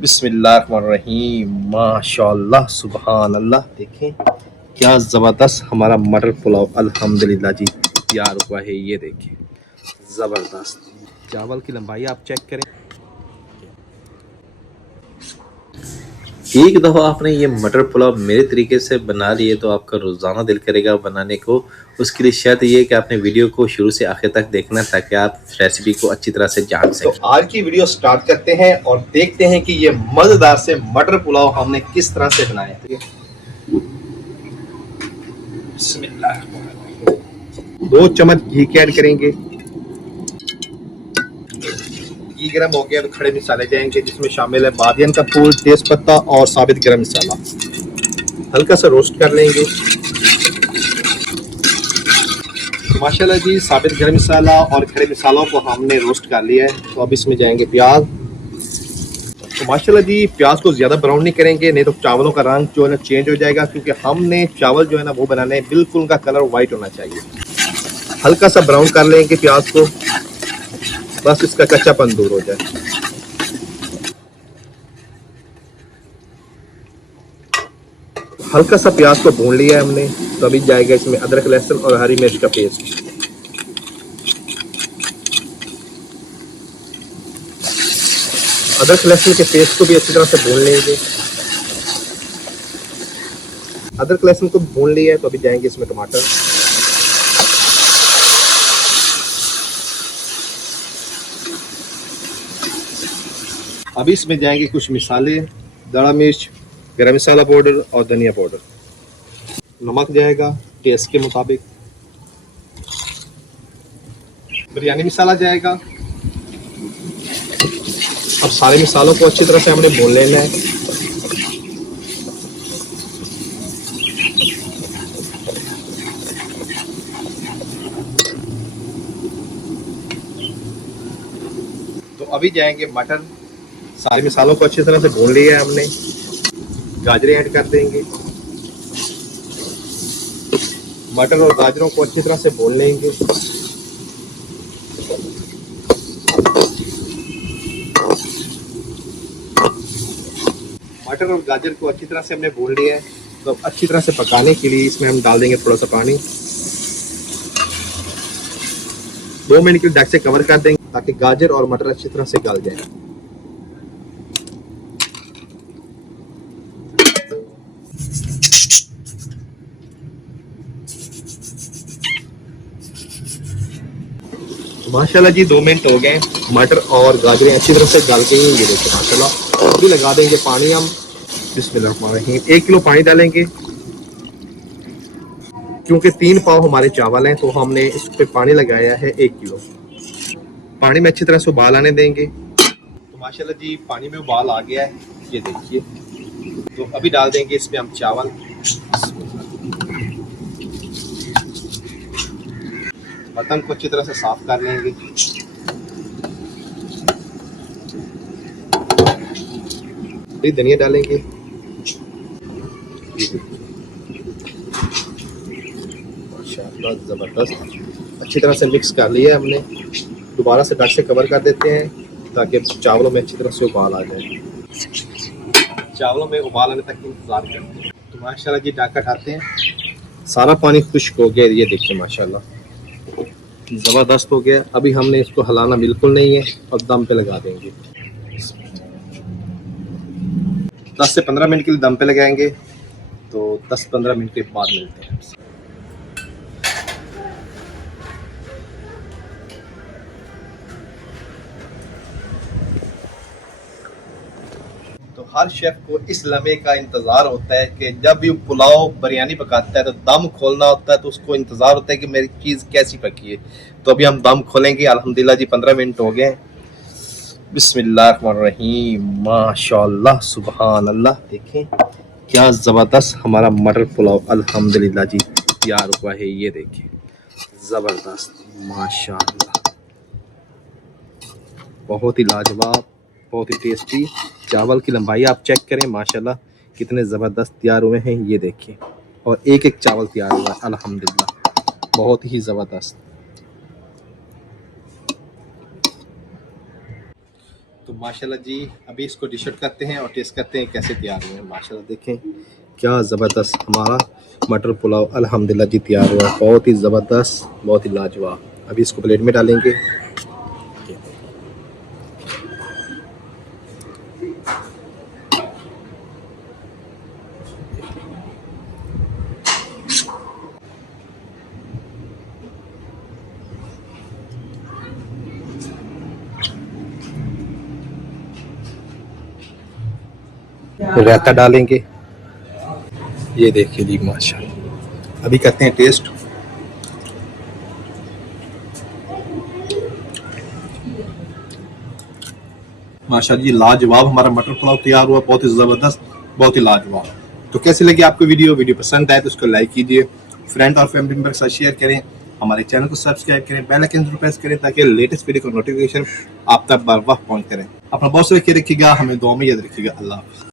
बिस्मिल्लाहिर्रहमानिर्रहीम। माशाअल्लाह सुबहान अल्लाह। देखें क्या ज़बरदस्त हमारा मटर पुलाव अल्हम्दुलिल्लाह जी तैयार हुआ है। ये देखें ज़बरदस्त चावल की लंबाई आप चेक करें। एक दफ़ा आपने ये मटर पुलाव मेरे तरीके से बना लिए तो आपका रोज़ाना दिल करेगा बनाने को। उसके लिए शर्त ये कि आपने वीडियो को शुरू से आखिर तक देखना ताकि आप रेसिपी को अच्छी तरह से जान सकें। तो आज की वीडियो स्टार्ट करते हैं और देखते हैं कि ये मज़ेदार से मटर पुलाव हमने किस तरह से बनाया है। 2 चम्मच घी के ऐड करेंगे। घी गरम हो गया तो खड़े मसाले जाएंगे जिसमें शामिल है बादियन का फूल, तेज पत्ता और साबित गरम मसाला। हल्का सा रोस्ट कर लेंगे। माशाल्लाह जी साबित गरम मसाला और खड़े मसालों को हमने रोस्ट कर लिया है। तो अब इसमें जाएंगे प्याज। तो माशाल्लाह जी प्याज को ज़्यादा ब्राउन नहीं करेंगे, नहीं तो चावलों का रंग जो है ना चेंज हो जाएगा, क्योंकि हमने चावल जो है ना वो बनाने हैं बिल्कुल उनका कलर वाइट होना चाहिए। हल्का सा ब्राउन कर लेंगे प्याज को, बस इसका कच्चापन दूर हो जाए। हल्का सा प्याज को भून लिया है हमने। तो अभी जाएगा इसमें अदरक, लहसुन और हरी मिर्च का पेस्ट। अदरक लहसुन के पेस्ट को भी अच्छी तरह से भून लेंगे। अदरक लहसुन को भून लिया है तो अभी जाएंगे इसमें टमाटर। अभी इसमें जाएंगे कुछ मिसाले, दाड़ा मिर्च, गरम मसाला पाउडर और धनिया पाउडर। नमक जाएगा टेस्ट के मुताबिक। बिरयानी मसाला जाएगा। अब सारे मसालों को अच्छी तरह से हमने भून लेना है। तो अभी जाएंगे मटर। सारे मसालों को अच्छी तरह से भून लिया है हमने। गाजरें ऐड कर देंगे। मटर और गाजरों को अच्छी तरह से भून लेंगे। मटर और गाजर को अच्छी तरह से हमने भून लिया है। तो अच्छी तरह से पकाने के लिए इसमें हम डाल देंगे थोड़ा सा पानी। 2 मिनट के लिए ढक से कवर कर देंगे ताकि गाजर और मटर अच्छी तरह से गल जाए। माशाल्लाह जी 2 मिनट हो गए। मटर और गाजरें अच्छी तरह से गल गई हैं। ये देखिए माशाल्लाह। अभी लगा देंगे पानी हम। बिस्मिल्लाह। 1 किलो पानी डालेंगे, क्योंकि 3 पाव हमारे चावल हैं तो हमने इस पे पानी लगाया है 1 किलो। पानी में अच्छी तरह से उबाल आने देंगे। तो माशाल्लाह जी पानी में उबाल आ गया है, ये देखिए। तो अभी डाल देंगे इसमें हम चावल। बर्तन को अच्छी तरह से साफ कर लेंगे। धनिया डालेंगे। माशाल्लाह ज़बरदस्त। अच्छी तरह से मिक्स कर लिया है हमने। दोबारा से ढक से कवर कर देते हैं ताकि चावलों में अच्छी तरह से उबाल आ जाए। चावलों में उबाल आने तक इंतजार करते हैं। तो माशाल्लाह जी ढक हटाते हैं। सारा पानी खुश्क हो गया, ये देखिए माशाल्लाह ज़बरदस्त हो गया। अभी हमने इसको हिलाना बिल्कुल नहीं है और दम पे लगा देंगे। 10 से 15 मिनट के लिए दम पे लगाएंगे। तो 10-15 मिनट के बाद मिलते हैं। तो हर शेफ को इस लम्हे का इंतज़ार होता है कि जब भी पुलाव बिरयानी पकाता है तो दम खोलना होता है, तो उसको इंतज़ार होता है कि मेरी चीज़ कैसी पकी है। तो अभी हम दम खोलेंगे। अल्हम्दुलिल्लाह जी 15 मिनट हो गए। बिस्मिल्लाहिर्रहमानिर्रहीम। माशाअल्लाह सुबहान अल्लाह। देखें क्या ज़बरदस्त हमारा मटर पुलाव अल्हम्दुलिल्लाह जी तैयार हुआ है। ये देखें ज़बरदस्त माशाअल्लाह, बहुत ही लाजवाब, बहुत ही टेस्टी। चावल की लंबाई आप चेक करें माशाल्लाह कितने ज़बरदस्त तैयार हुए हैं। ये देखिए, और एक एक चावल तैयार हुआ है अल्हम्दुलिल्लाह, बहुत ही ज़बरदस्त। तो माशाल्लाह जी अभी इसको डिश आउट करते हैं और टेस्ट करते हैं कैसे तैयार हुए हैं। माशाल्लाह देखें क्या ज़बरदस्त हमारा मटर पुलाव अल्हम्दुलिल्लाह जी तैयार हुआ है। बहुत ही ज़बरदस्त, बहुत ही लाजवाब। अभी इसको प्लेट में डालेंगे। रायता डालेंगे। ये देखिए जी माशाल्लाह। अभी करते हैं टेस्ट। माशाल्लाह जी लाजवाब हमारा मटर पुलाव तैयार हुआ, बहुत ही ज़बरदस्त, बहुत ही लाजवाब। तो कैसी लगी आपको वीडियो? वीडियो पसंद आए तो उसको लाइक कीजिए, फ्रेंड और फैमिली मेंबर के साथ शेयर करें, हमारे चैनल को सब्सक्राइब करें, बेल आइकन जरूर प्रेस करें ताकि लेटेस्ट वीडियो का नोटिफिकेशन आप तक बर वक्त पहुंचते रहे। अपना बहुत सारा ख्याल रखिएगा, हमें दुआ में याद रखिएगा। अल्लाह हाफ़िज़।